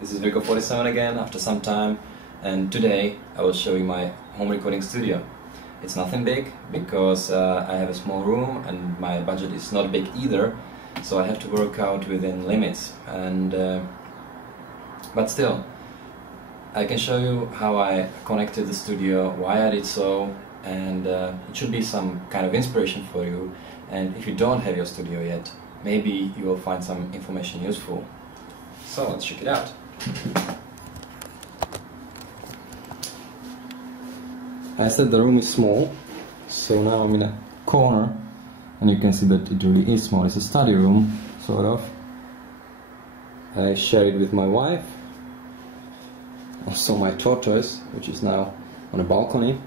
This is Vico 47 again after some time, and today I will show you my home recording studio. It's nothing big because I have a small room and my budget is not big either, so I have to work out within limits. But still, I can show you how I connected the studio, why I did so, and it should be some kind of inspiration for you. And if you don't have your studio yet, maybe you will find some information useful. So let's check it out. I said the room is small, so now I'm in a corner and you can see that it really is small. It's a study room, sort of. I share it with my wife, also my tortoise, which is now on a balcony,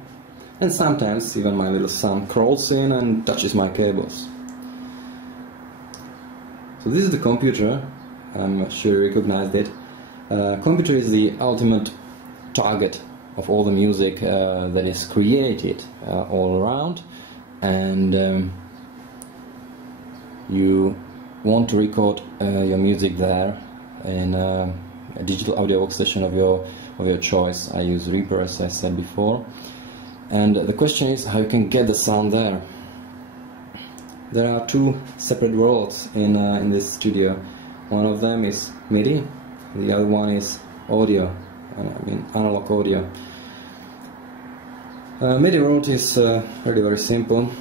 and sometimes even my little son crawls in and touches my cables. So this is the computer. I'm sure you recognized it. Computer is the ultimate target of all the music that is created all around, and you want to record your music there in a digital audio workstation of your choice. I use Reaper, as I said before, and the question is how you can get the sound there. There are two separate worlds in this studio. One of them is MIDI, the other one is audio, I mean analog audio. MIDI world is really very simple.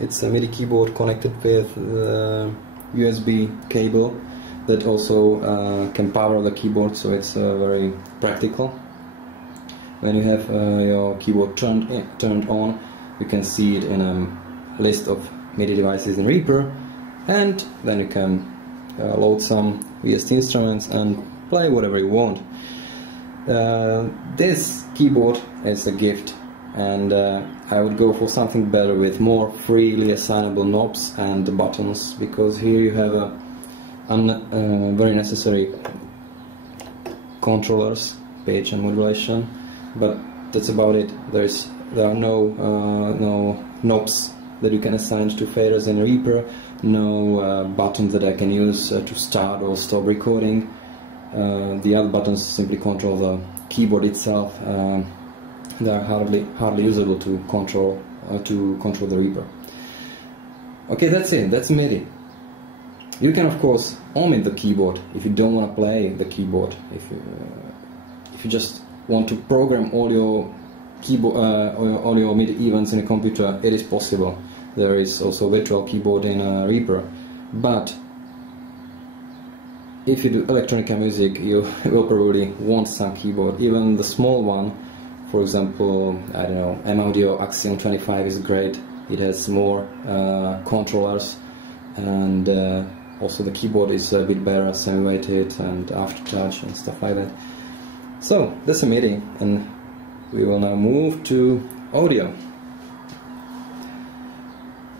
It's a MIDI keyboard connected with USB cable that also can power the keyboard, so it's very practical. When you have your keyboard turned on, you can see it in a list of MIDI devices in Reaper, and then you can load some VST instruments and play whatever you want. This keyboard is a gift, and I would go for something better with more freely assignable knobs and buttons, because here you have a very necessary controllers, pitch and modulation, but that's about it. There are no knobs that you can assign to faders in Reaper, no buttons that I can use to start or stop recording. The other buttons simply control the keyboard itself. They are hardly usable to control the Reaper. Okay, that's it. That's MIDI. You can of course omit the keyboard if you don't want to play the keyboard. If you just want to program all your keyboard, all your MIDI events in a computer, it is possible. There is also a virtual keyboard in Reaper, but if you do electronic music, you will probably want some keyboard. Even the small one, for example, I don't know, M-Audio Axiom 25 is great. It has more controllers, and also the keyboard is a bit better simulated and aftertouch and stuff like that. So that's a MIDI, and we will now move to audio.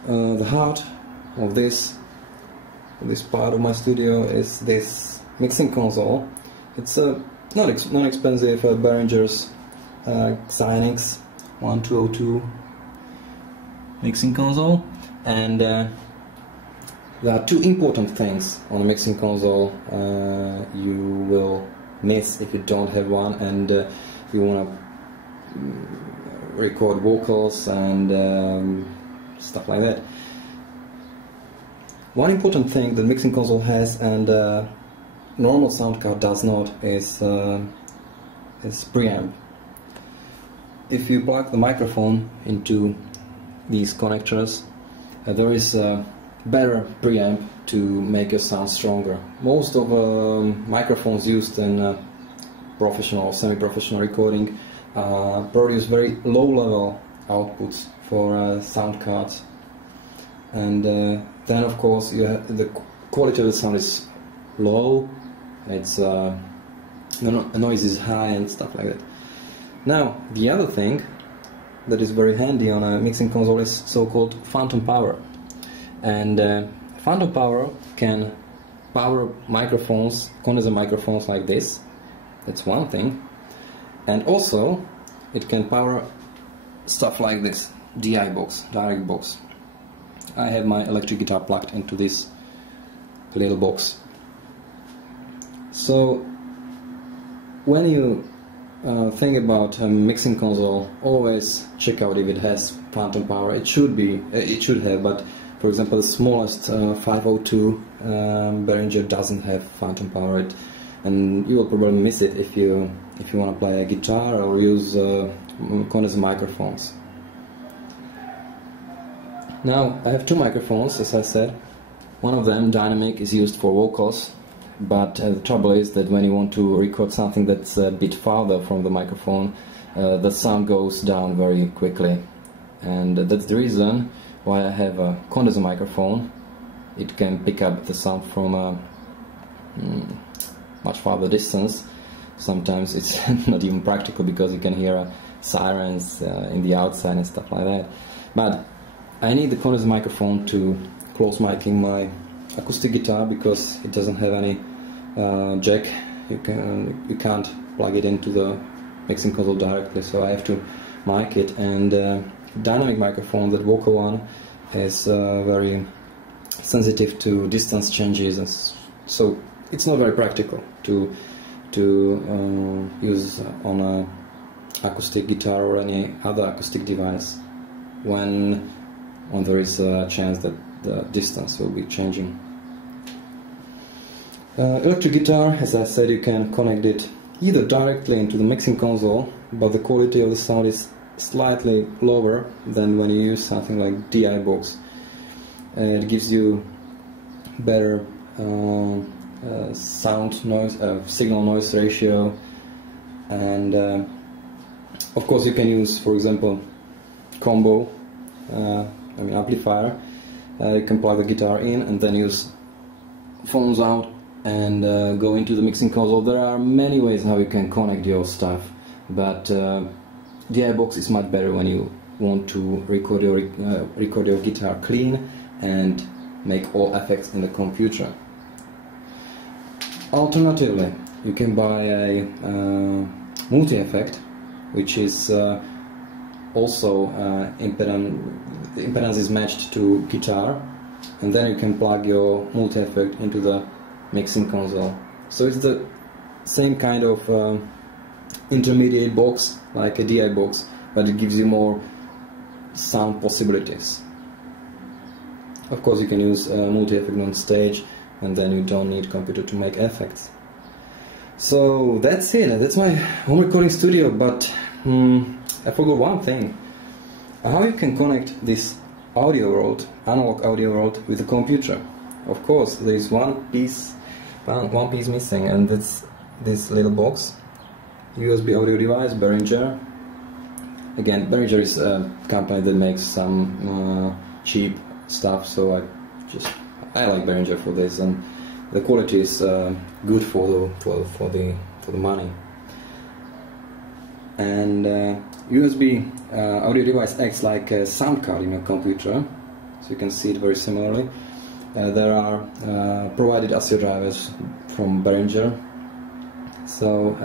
The heart of this part of my studio is this mixing console. It's a non-expensive Behringer's Xynix 1202 mixing console, and there are two important things on the mixing console you will miss if you don't have one, and you want to record vocals and stuff like that. One important thing the mixing console has, and normal sound card does not, is preamp. If you plug the microphone into these connectors, there is a better preamp to make your sound stronger. Most of microphones used in professional or semi-professional recording produce very low-level outputs for sound cards, and then of course the quality of the sound is low, it's the noise is high and stuff like that. Now the other thing that is very handy on a mixing console is so-called phantom power, and phantom power can power microphones, condenser microphones like this. That's one thing, and also it can power stuff like this, DI box, direct box. I have my electric guitar plugged into this little box. So when you think about a mixing console, always check out if it has phantom power. It should have, but for example, the smallest 502 Behringer doesn't have phantom power, and you will probably miss it if you want to play a guitar or use condenser microphones. Now I have two microphones, as I said. One of them, dynamic, is used for vocals, but the trouble is that when you want to record something that's a bit farther from the microphone, the sound goes down very quickly, and that's the reason why I have a condenser microphone. It can pick up the sound from a much farther distance. Sometimes it's not even practical because you can hear sirens in the outside and stuff like that. But I need the condenser microphone to close miking my acoustic guitar because it doesn't have any jack. You can't plug it into the mixing console directly, so I have to mic it. And dynamic microphone, that vocal one, is very sensitive to distance changes, and so it's not very practical to use on a acoustic guitar or any other acoustic device when there is a chance that the distance will be changing. Electric guitar, as I said, you can connect it either directly into the mixing console, but the quality of the sound is slightly lower than when you use something like DI box. It gives you better sound noise, signal noise ratio, and of course you can use, for example, combo amplifier. You can plug the guitar in and then use phones out and go into the mixing console. There are many ways how you can connect your stuff, but DI box is much better when you want to record your guitar clean and make all effects in the computer. Alternatively, you can buy a multi-effect, which is also the impedance is matched to guitar, and then you can plug your multi-effect into the mixing console. So it's the same kind of intermediate box like a DI box, but it gives you more sound possibilities. Of course, you can use multi-effect on stage, and then you don't need computer to make effects. So that's it. That's my home recording studio. But I forgot one thing: how you can connect this audio rod, analog audio rod, with the computer. Of course, there is one piece missing, and that's this little box. USB audio device, Behringer. Again, Behringer is a company that makes some cheap stuff, so I like Behringer for this, and the quality is good for the money. And USB audio device acts like a sound card in a computer, so you can see it very similarly. There are provided ASIO drivers from Behringer, so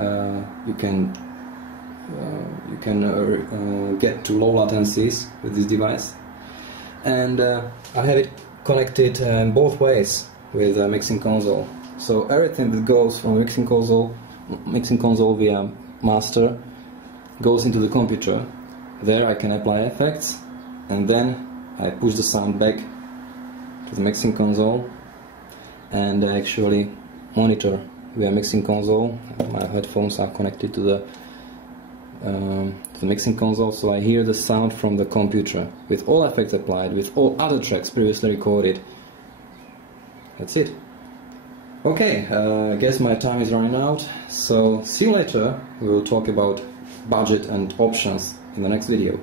you can get to low latencies with this device. And I have it connected both ways with a mixing console. So everything that goes from mixing console via master goes into the computer. There I can apply effects, and then I push the sound back to the mixing console, and I actually monitor via mixing console. My headphones are connected to the mixing console, so I hear the sound from the computer with all effects applied, with all other tracks previously recorded. That's it. Okay, I guess my time is running out, so see you later. We will talk about budget and options in the next video.